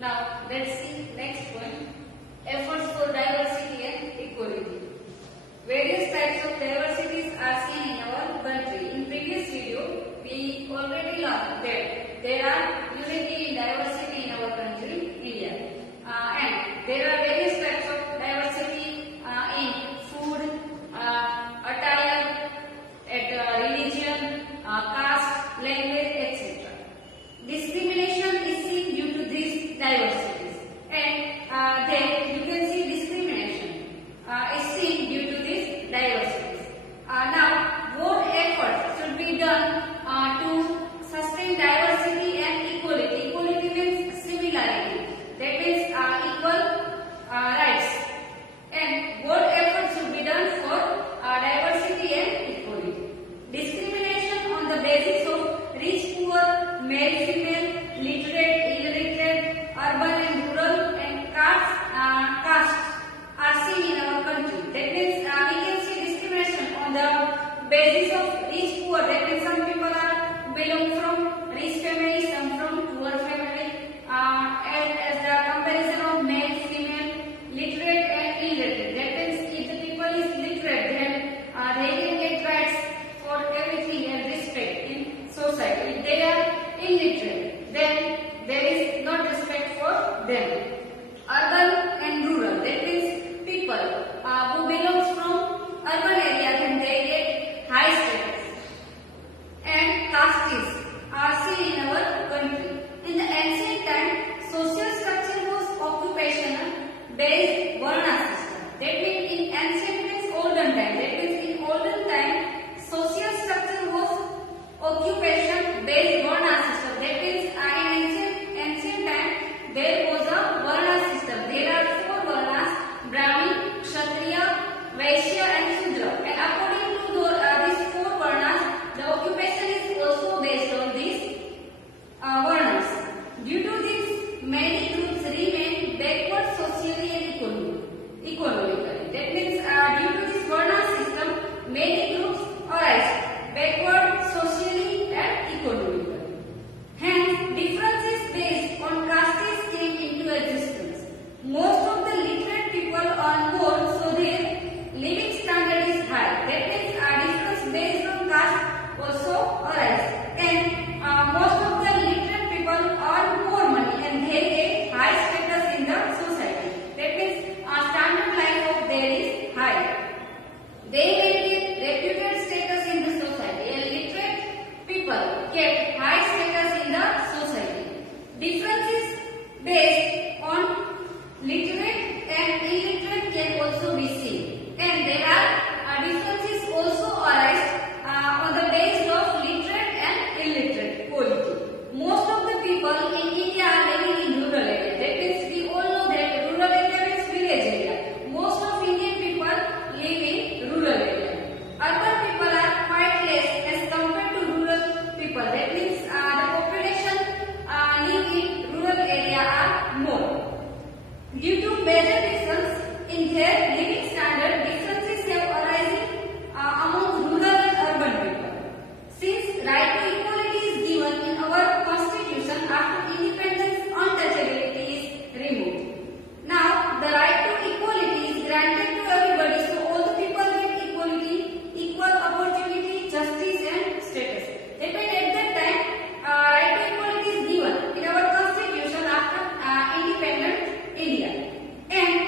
Now let's see next point. Efforts for diversity and equality. Various types of diversities are seen in our country. In previous video, we already learned that there are unity in diversity in our country, India. And there are various types of diversity in food, attire, religion, caste, language, etc. Discrimination is seen due to these diversities, and then you can see discrimination is seen due to these diversities. Now, what efforts should be done to sustain diversity and equality? Equality means similarity. That means equal rights. And what efforts should be done for diversity and equality? Discrimination on the basis of rich, poor, male, female, literate, illiterate, urban and rural, and castes are seen in our country. That means we can see discrimination on the basis of rich, poor. That means some people belong from rich family, some from poor family, and as the comparison of male, female, literate and illiterate. That means if the people is literate, then they can get rights for everything and respect in society. If they are illiterate, then there is not respect for them. Urban and rural. That means people who belongs from urban area, then they get high status. And castes are seen in our country. In the ancient time, social structure was occupational based Varna system. That means in ancient means olden time. That means in olden time, social structure was occupation based Varna system. That means in ancient time there was a Varna system. There are 4 Varnas: Brahmin, Kshatriya, Vaishya and Shudra. And according to these 4 Varnas, the occupation is also based on these Varnas. Due to this, many groups remain backward socially and economically. That means due to this Varna system, many groups arise backward socially and economically. Hence, differences based on castes came into existence. Most of the literate people are poor, so their living standard is high. That means difference based on caste also arise. And most of the literate people earn more money and they get high status in the society. That means standard life of there is high. They maintain reputed status in the society, and literate people get high status in the society. Differences based on literate and illiterate can also be seen, and there are differences also arise on the basis of literate and illiterate quality. Most of the people in India are living in rural area. That means we all know that rural area means village area. Most of Indian people live in rural area. Urban people are quite less as compared to rural people. That means the population live in rural area are more. Due to major difference in their living standard, differences have arisen among rural and urban people. Since right to equality is given in our constitution, after independence, untouchability is removed. Now, the right to equality is granted to everybody, so all the people get equality, equal opportunity, justice and status. That means at that time, right to equality is given in our constitution after independent India. And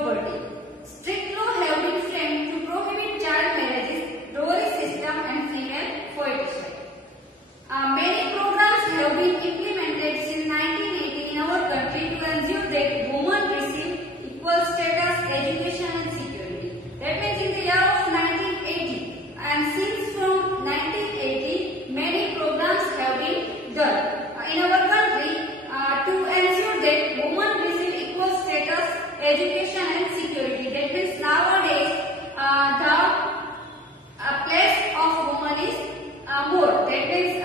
property. Strict law have been framed to prohibit child marriages, dowry system and female coercion. Many programs have been implemented since 1980 in our country to ensure that women receive equal status, education and security. That means in the year of 1980, and since from 1980 many programs have been done in our country to ensure that women receive equal status, education and security. That means nowadays the place of woman is more. That means